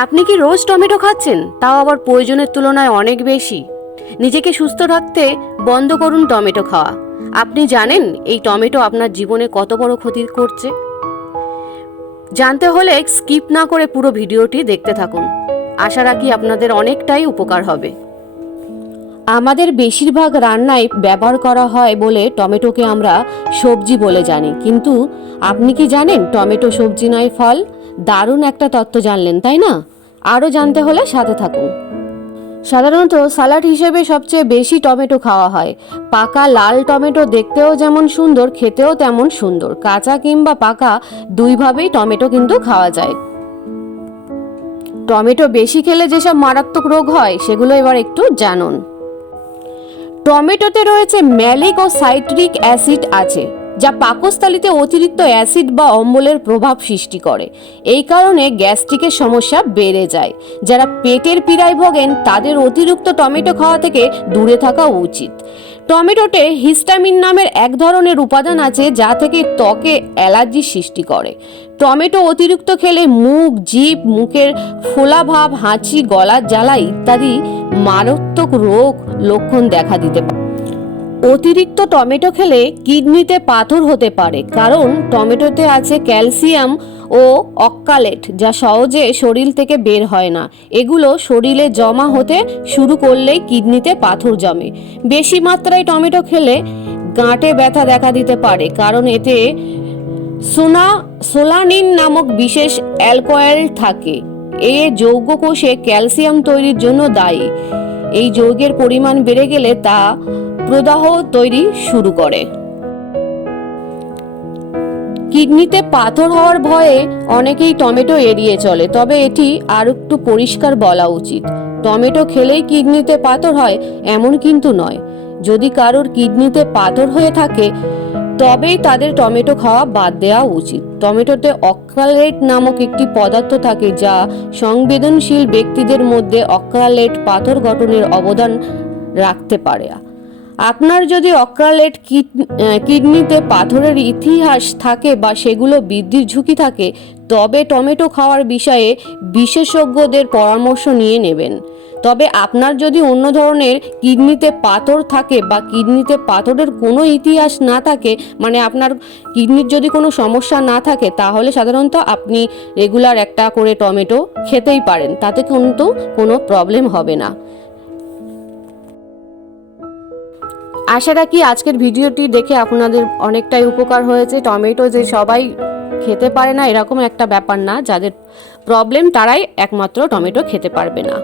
আপনি কি রোজ টমেটো খাচ্ছেন, তাও আবার প্রয়োজনের তুলনায় অনেক বেশি? নিজেকে সুস্থ রাখতে বন্ধ করুন টমেটো খাওয়া। আপনি জানেন এই টমেটো আপনার জীবনে কত বড় ক্ষতি করছে? জানতে হলে স্কিপ না করে পুরো ভিডিওটি দেখতে থাকুন। আশা রাখি আপনাদের অনেকটাই উপকার হবে। আমাদের বেশিরভাগ রান্নায় ব্যবহার করা হয় বলে টমেটোকে আমরা সবজি বলে জানি, কিন্তু আপনি কি জানেন টমেটো সবজি নয়, ফল? দারুণ একটা তথ্য জানলেন, তাই না? আরও জানতে হলে সাথে থাকুন। সাধারণত স্যালাড হিসেবে সবচেয়ে বেশি টমেটো খাওয়া হয়। পাকা লাল টমেটো দেখতেও যেমন সুন্দর, খেতেও তেমন সুন্দর। কাঁচা কিংবা পাকা দুইভাবেই টমেটো কিন্তু খাওয়া যায়। টমেটো বেশি খেলে যেসব মারাত্মক রোগ হয় সেগুলো এবার একটু জানুন। টমেটোতে রয়েছে ম্যালিক ও সাইট্রিক অ্যাসিড আছে, যা পাকস্থলীতে অতিরিক্ত অ্যাসিড বা অম্বলের প্রভাব সৃষ্টি করে। এই কারণে গ্যাস্ট্রিকের সমস্যা বেড়ে যায়। যারা পেটের পীড়ায় ভোগেন তাদের অতিরিক্ত টমেটো খাওয়া থেকে দূরে থাকা উচিত। টমেটোতে হিস্টামিন নামের এক ধরনের উপাদান আছে যা থেকে ত্বকে অ্যালার্জি সৃষ্টি করে। টমেটো অতিরিক্ত খেলে মুখ, জিভ, মুখের ফোলা ভাব, হাঁচি, গলার জ্বালা ইত্যাদি মারাত্মক রোগ লক্ষণ দেখা দিতে পারে। অতিরিক্ত টমেটো খেলে কিডনিতে পাথর হতে পারে, কারণ টমেটোতে আছে ক্যালসিয়াম ও অক্সালেট, যা সহজে শরীর থেকে বের হয় না। এগুলো শরীরে জমা হতে শুরু করলেই কিডনিতে পাথর জমে। বেশি মাত্রায় টমেটো খেলে গাঁটে ব্যথা দেখা দিতে পারে, কারণ এতে সোলানিন নামক বিশেষ অ্যালকোহল থাকে। এ যৌগ কোষে ক্যালসিয়াম তৈরির জন্য দায়ী। এই যৌগের পরিমাণ বেড়ে গেলে তা প্রদাহ তৈরি শুরু করে। কিডনিতে পাথর হওয়ার ভয়ে অনেকেই টমেটো এড়িয়ে চলে, তবে এটি আর একটু পরিষ্কার বলা উচিত। টমেটো খেলেই কিডনিতে পাথর হয় এমন কিন্তু নয়। যদি কারোর কিডনিতে পাথর হয়ে থাকে তবেই তাদের টমেটো খাওয়া বাদ দেওয়া উচিত। টমেটোতে অক্সালেট নামক একটি পদার্থ থাকে যা সংবেদনশীল ব্যক্তিদের মধ্যে অক্সালেট পাথর গঠনের অবদান রাখতে পারে। আপনার যদি অক্সালেট কিডনিতে পাথরের ইতিহাস থাকে বা সেগুলো বৃদ্ধির ঝুঁকি থাকে, তবে টমেটো খাওয়ার বিষয়ে বিশেষজ্ঞদের পরামর্শ নিয়ে নেবেন। তবে আপনার যদি অন্য ধরনের কিডনিতে পাথর থাকে বা কিডনিতে পাথরের কোনো ইতিহাস না থাকে, মানে আপনার কিডনির যদি কোনো সমস্যা না থাকে, তাহলে সাধারণত আপনি রেগুলার একটা করে টমেটো খেতেই পারেন, তাতে কিন্তু কোনো প্রবলেম হবে না। আশা রাখি আজকের ভিডিওটি দেখে আপনাদের অনেকটাই উপকার হয়েছে। টমেটো যে সবাই খেতে পারে না এরকম একটা ব্যাপার না, যাদের প্রবলেম তারাই একমাত্র টমেটো খেতে পারবে না।